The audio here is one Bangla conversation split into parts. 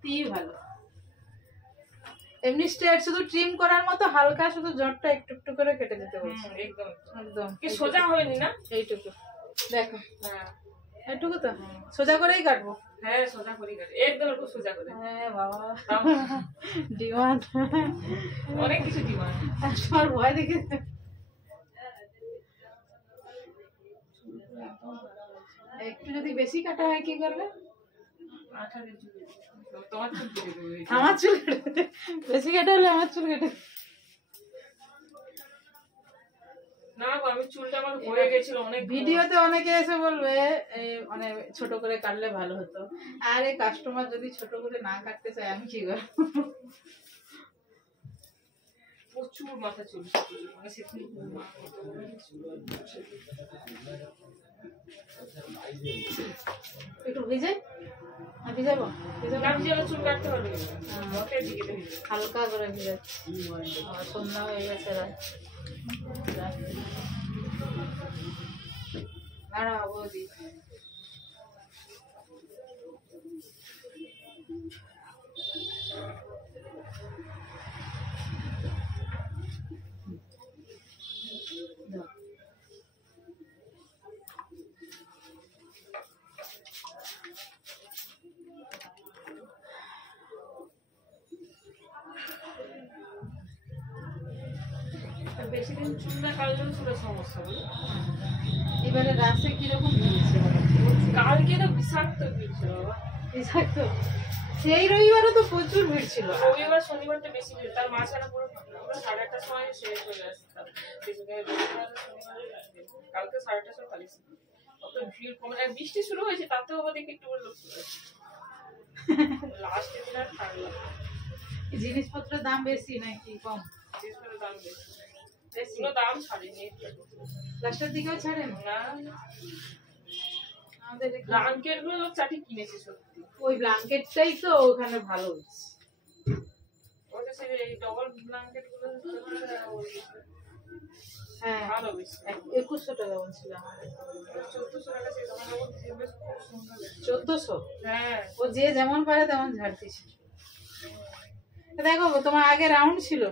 সত্যি ভালো। এমনি স্ট্রেট শুধু ট্রিম করার মতো হালকা শুধু জটটা একটু একটু করে কেটে দিতে বলছি। একদম একদম কি সোজা হয়নি না এইটুকু দেখো। হ্যাঁ এইটুকু তো সোজা করেই কাটবো। হ্যাঁ সোজা করেই কাটে একদম একটু সোজা করে। হ্যাঁ বাবা ডিমান্ড অনেক কিছু ডিমান্ড। আমার ভয় দেখে একটু যদি বেশি কাটা হয় কি করবে? আমার চুল কেটে বেশি কাটা হলে আমার চুল কেটে না আমি চুলটা আমার হয়ে গেছিল অনেক। ভিডিওতে অনেকে এসে বলবে মানে ছোট করে কাটলে ভালো হতো। আরে কাস্টমার যদি ছোট করে না কাটতে চায় আমি কি করব? প্রচুর মাথা চুল মানে একটু ভিজে ভিজাবো চুল কাটতে পারবে হালকা করে ভিজাচ্ছি। সন্ধ্যা হয়ে গেছে রাত। দাঁড়াও বৌদি বেশি দিন চুল না কাটলে চুলের সমস্যা বলে। এবারে রাতে কিরকম ভিজছে? কালকে তো বিষাক্ত ভিড় ছিল বাবা। বিষাক্ত? সেই রবিবারও তো প্রচুর ভিড় ছিল। রবিবার শনিবারটা বেশি ভিড়, তার মাঝখানে পুরো 8:30টার সময় শেষ হয়ে আসতাম। কালকে 8:30টার সময় খালি ছিল। অত ভিড় কমে বৃষ্টি শুরু হয়েছে তাতেও আবার দেখি একটু লোক লাস্টের দিন আর থাকলাম। জিনিসপত্রের দাম বেশি নাকি কম? জিনিসপত্রের দাম বেশি। কোনো দাম ছাড়েনি। লাস্টের দিকেও ছাড়েন না। আমাদের ব্ল্যাঙ্কেট গুলো লোক চাটি কিনেছে সত্যি। ওই ব্ল্যাঙ্কেটটাই তো ওখানে ভালো হচ্ছে। ওটা সেই এই ডবল ব্ল্যাঙ্কেট গুলো হ্যাঁ ভালো বেশি। 2100 টাকা বলছিল আমাদের। 1400 টাকা সেই দোকানে ও বেশ খুব সুন্দর। 1400? হ্যাঁ ও যে যেমন পারে তেমন ঝাড়তিছে। দেখো তোমার আগে রাউন্ড ছিল,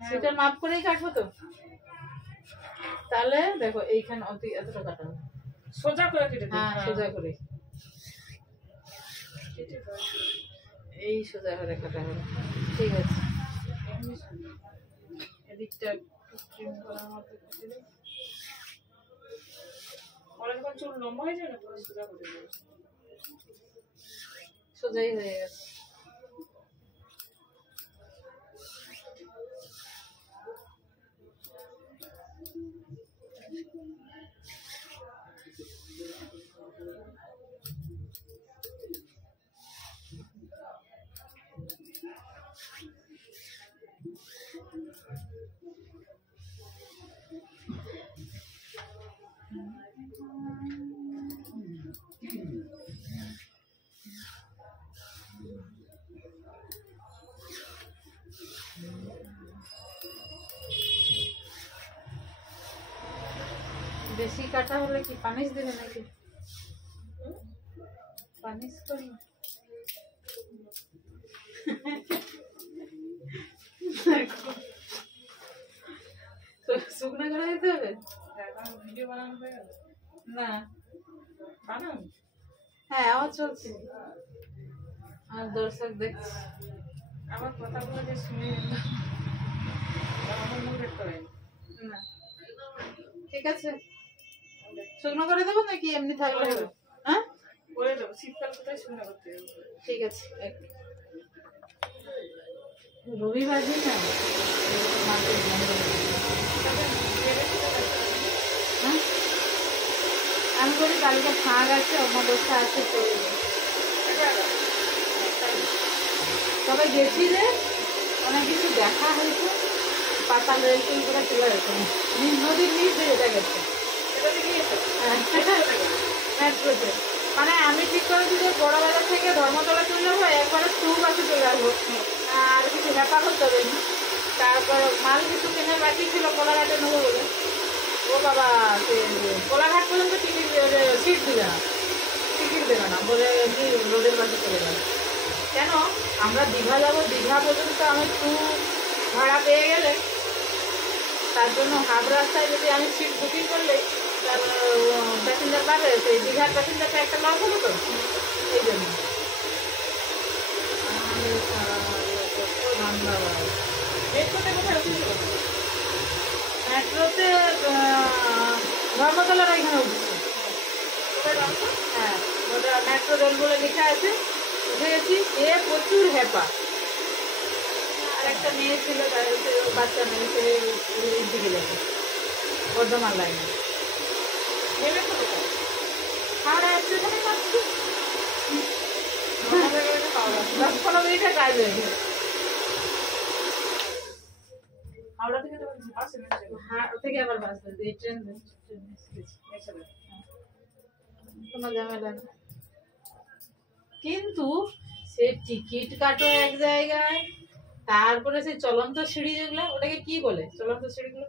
সেটা মাপ করেই কাটবো তো। তাহলে দেখো এইখানে এতটা কাটাবো সোজা করে কেটে দিই। হ্যাঁ সোজা করে এই সোজা করে কাটা হবে। ঠিক আছে এদিকটা ট্রিম করার মতো কেটে দিই। পরে যখন চুল লম্বা হয়ে যায় না তখন সোজা করে দিই। সোজাই হয়ে গেছে। বেশি কাটা হলে কি পানিশ দেবে নাকি? পানিশ করি শুকনো করে দিতে হবে। ভিডিও বানানো হয়ে গেল না বানান। হ্যাঁ আওয়াজ চলছে আর দর্শক দেখছে আমার কথাগুলো যে শুনে আমার মুখ দেখতে হয় না। ঠিক আছে শুকনো করে দেবো নাকি এমনি থাকলে হবে? হ্যাঁ করে দেবো, শীতকাল কোথায় শুকনো করতে হবে। ঠিক আছে রবিবার দিন না মার্কেট বন্ধ। হ্যাঁ আমি বলি কালকে ফাঁক আছে অমাবস্যা আছে চলে যাবে। তবে গেছি যে অনেক কিছু দেখা হয়েছে, পাতাল রেল করে চলে গেছে নদীর নিচ দিয়ে এটা গেছে। মানে আমি ঠিক করেছি যে বড় বাজার থেকে ধর্মতলা চলে যাবো, একবারে ট্যুর বাসে চলে আসবো, আর কিছু ব্যাপার করতে হবে না। তারপর মাল কিছু কেনার বাকি ছিল কোলাঘাটে নেবো বলে, ও বাবা কোলাঘাট পর্যন্ত সিট দিবে না, টিকিট দেবে না বলে কি রোডের বাসে চলে যাবে। কেন আমরা দীঘা যাবো, দীঘা পর্যন্ত আমি ভাড়া পেয়ে গেলে তার জন্য হাফ রাস্তায় যদি আমি সিট বুকিং করলে তার প্যাসেঞ্জার পাবে, সেই দীঘার প্যাসেঞ্জারটা একটা লস হলো তো, এই জন্য। মেট্রোতে ধর্মতলার ওইখানে উঠছে। হ্যাঁ, ওটা মেট্রো রেল বলে লেখা আছে, উঠে গেছি। প্রচুর হ্যাপা। আর একটা মেয়ে ছিল, তার বাচ্চা মেয়ে, সে দিকে যাবে বর্ধমান লাইনে। হাওড়া স্টেশনে যাচ্ছি, 10-15 মিনিটের কাজ হয়েছে। হাওড়া থেকে থেকে আবার বাস ধরতে, এই ট্রেন কোনো ঝামেলা না। কিন্তু সে টিকিট কাটো এক জায়গায়, তারপরে সেই চলন্ত সিঁড়ি যেগুলো, ওটাকে কি বলে চলন্ত সিঁড়িগুলো?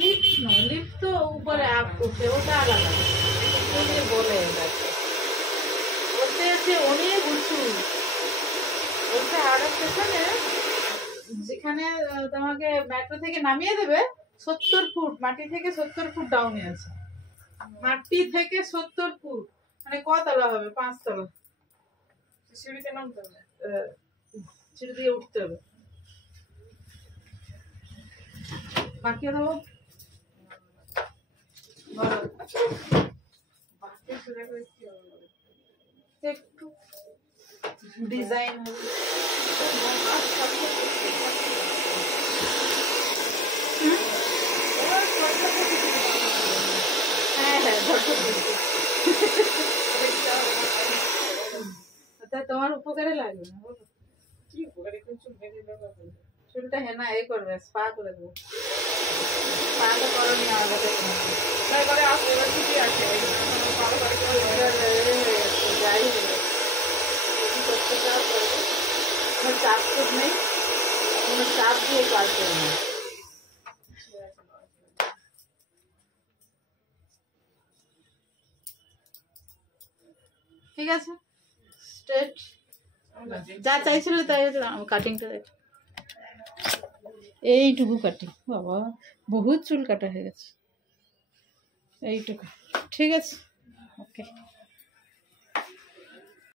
লিফট নয়, লিফট তো উপরে আপ উঠে, ওটা আলাদা বলে। ওতে আছে অনেক উঁচু। ওটা হাওড়া স্টেশনে যেখানে তোমাকে মেট্রো থেকে নামিয়ে দেবে, 70 ফুট মাটি থেকে 70 ফুট ডাউনে আছে। মাটি থেকে 70 ফুট মানে কতলা হবে? 5 তলা। সিঁড়িতে নামতে হবে, সিঁড়ি দিয়ে উঠতে হবে। বাকি দেবো একটু ডিজাইন হবে। হ্যাঁ হ্যাঁ, তোমার উপকারে লাগবে না। কি উপকারে? চুল বেঁধে দেবো, চুলটা হেনা এ করবে, স্পা করে দেবো। স্পা তো করনি আমার কাছে, এবারে আসবে, এবার ছুটি আছে, যাই করতে চাও করবো, কোনো চাপ চুপ নেই, কোনো চাপ দিয়ে কাজ করবো না। ঠিক আছে, স্ট্রেট যা চাইছিল তাই। কাটিংটা দেখ, এইটুকু কাটিং, বাবা বহুত চুল কাটা হয়ে গেছে এইটুকু। ঠিক আছে, ওকে।